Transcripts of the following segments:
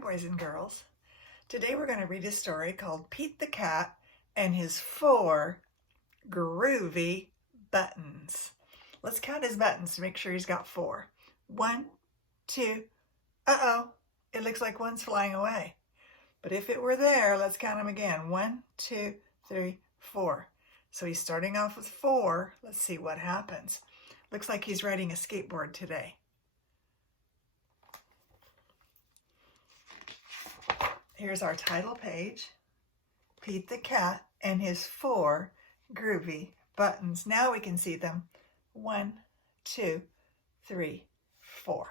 boys and girls. Today we're going to read a story called Pete the Cat and His 4 Groovy Buttons. Let's count his buttons to make sure he's got 4. 1, 2, uh-oh, it looks like one's flying away. But if it were there, let's count them again. 1, 2, 3, 4. So he's starting off with 4. Let's see what happens. Looks like he's riding a skateboard today. Here's our title page, Pete the Cat and His 4 Groovy Buttons. Now we can see them. 1, 2, 3, 4.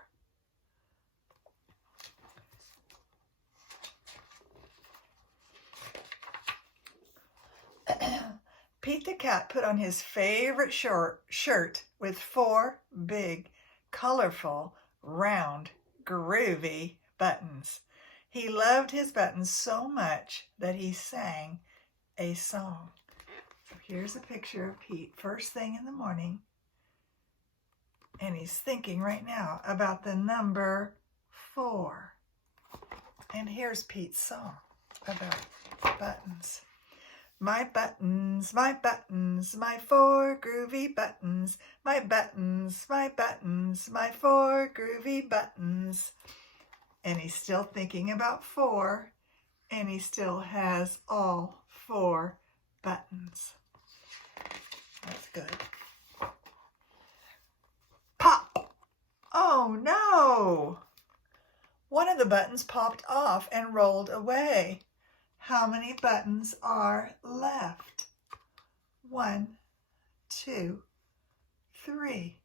Pete the Cat put on his favorite shirt with 4 big, colorful, round, groovy buttons. He loved his buttons so much that he sang a song. So here's a picture of Pete first thing in the morning. And he's thinking right now about the number 4. And here's Pete's song about buttons. My buttons, my 4 groovy buttons. My buttons, my 4 groovy buttons. And he's still thinking about 4, and he still has all 4 buttons. That's good. Pop! Oh no! One of the buttons popped off and rolled away. How many buttons are left? 1, 2, 3.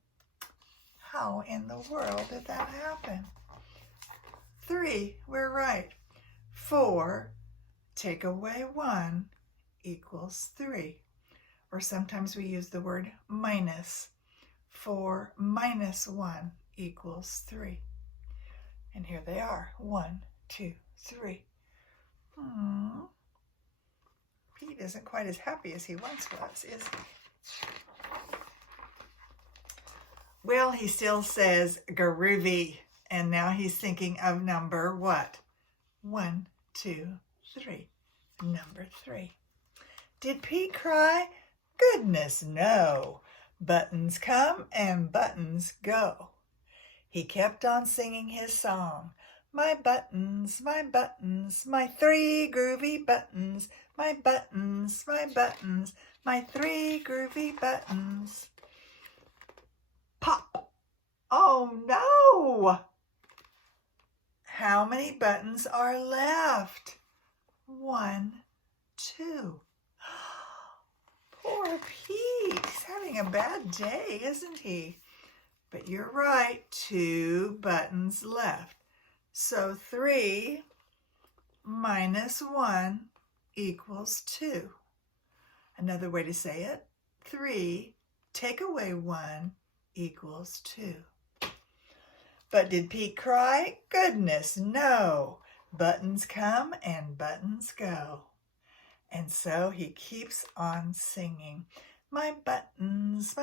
How in the world did that happen? 3, we're right. 4, take away 1 equals 3. Or sometimes we use the word minus. 4 minus 1 equals 3. And here they are. 1, 2, 3. Pete isn't quite as happy as he once was, is he? Well, he still says groovy. And now he's thinking of number what? 1, 2, 3. Number 3. Did Pete cry? Goodness, no. Buttons come and buttons go. He kept on singing his song. My buttons, my 3 groovy buttons. My buttons, my 3 groovy buttons. Pop! Oh no! How many buttons are left? 1, 2. Poor Pete. He's having a bad day, isn't he? But you're right, 2 buttons left. So 3 minus 1 equals 2. Another way to say it, 3 take away 1 equals 2. But did Pete cry? Goodness, no. Buttons come and buttons go. And so he keeps on singing. My buttons,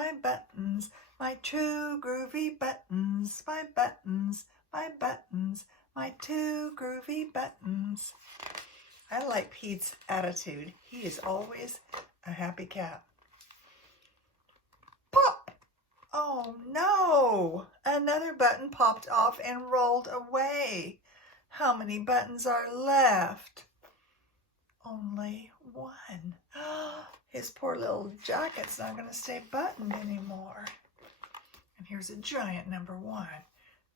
my 2 groovy buttons. My buttons, my 2 groovy buttons. I like Pete's attitude. He is always a happy cat. Pop! Oh no! Another button popped off and rolled away. How many buttons are left? Only 1. His poor little jacket's not going to stay buttoned anymore. And here's a giant number 1.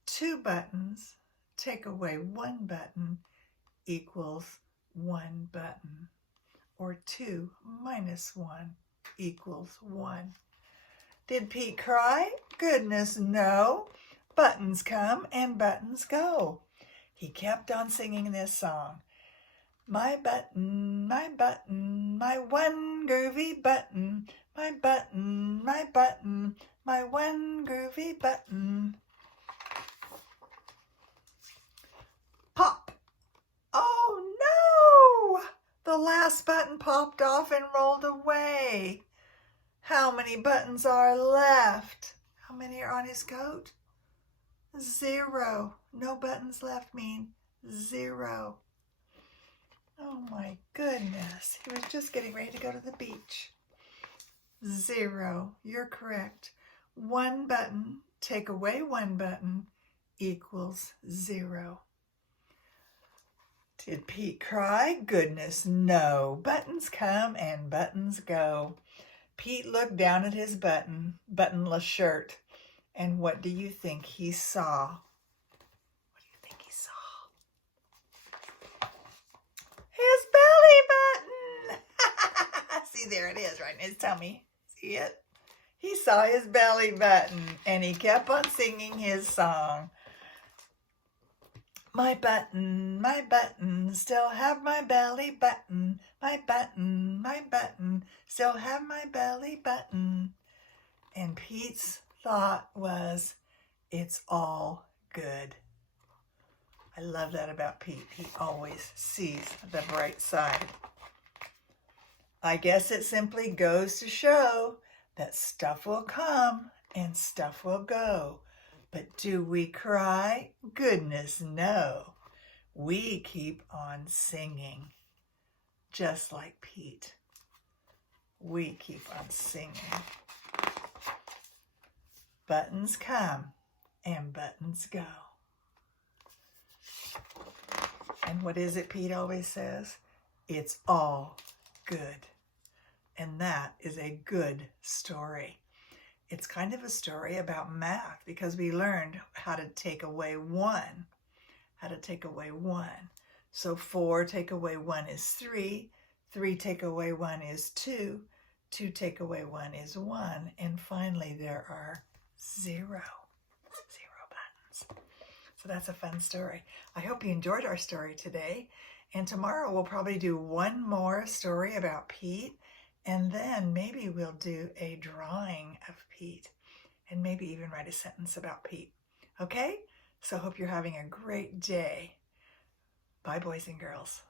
2 buttons take away 1 button equals 1 button. Or 2 minus 1 equals 1. Did Pete cry? Goodness, no. Buttons come and buttons go. He kept on singing this song. My button, my 1 groovy button. My button, my 1 groovy button. Pop! Oh no! The last button popped off and rolled away. How many buttons are left? How many are on his coat? 0. No buttons left mean 0. Oh my goodness. He was just getting ready to go to the beach. 0. You're correct. 1 button, take away 1 button, equals 0. Did Pete cry? Goodness, no. Buttons come and buttons go. Pete looked down at his buttonless shirt. And what do you think he saw? What do you think he saw? His belly button! See, there it is, right in his tummy. See it? He saw his belly button, and he kept on singing his song. My button, still have my belly button. My button, still have my belly button. And Pete's thought was, it's all good. I love that about Pete. He always sees the bright side. I guess it simply goes to show that stuff will come and stuff will go. But do we cry? Goodness, no. We keep on singing, just like Pete. We keep on singing. Buttons come and buttons go. And what is it Pete always says? It's all good. And that is a good story. It's kind of a story about math because we learned how to take away 1. How to take away 1. So 4 take away 1 is 3. 3 take away 1 is 2. 2 take away 1 is 1. And finally there are 0. 0 buttons. So that's a fun story. I hope you enjoyed our story today. And tomorrow we'll probably do one more story about Pete. And then maybe we'll do a drawing of Pete and maybe even write a sentence about Pete. Okay? So hope you're having a great day. Bye, boys and girls.